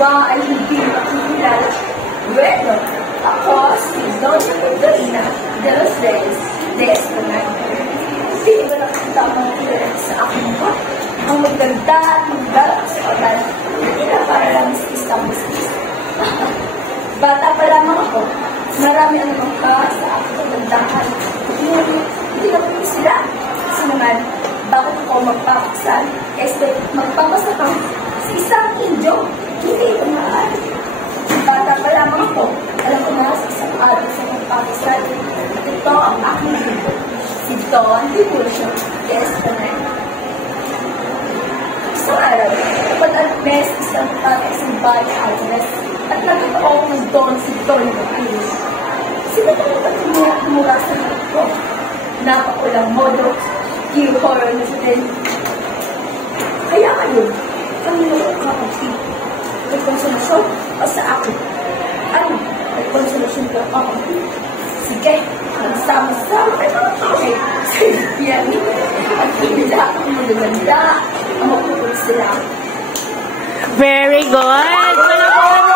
ba ay hindi makikilala? Bueno, ako si Doña Victorina de los Reyes de Espanay. Hindi ba nakita mo kilala sa akin ko? Ang maganda at magdala sa oral, hindi na para lang sa isang business. Bata pa lamang ako, marami ang mangka sa aking kagandahan. Ngunit, hindi na po sila. Sinungan, bakit ako magpapaksan? Magpapasakang sa isang Indyo, hindi ito maaari. Bata pa lamang ako, alam ko na sa isang araw sa magpapaksan. At ito ang aking libro, si Don Tiburcio de Espanay. Isang araw, kapag Agnes isang tatay sa bahay Agnes, at nakita ko ng Don si Don Tiburcio. Sino ko mula sa harap ko? Napakulang modo, horror na sa din. Kaya kayo, ang mga kapatid, may konsolasyon o sa akin? Ano? May konsolasyon ka ako? Sige, magsama-sama kayo mga kakay sa impyerno at hindi akong magaganda ang mapupul sila. Very good!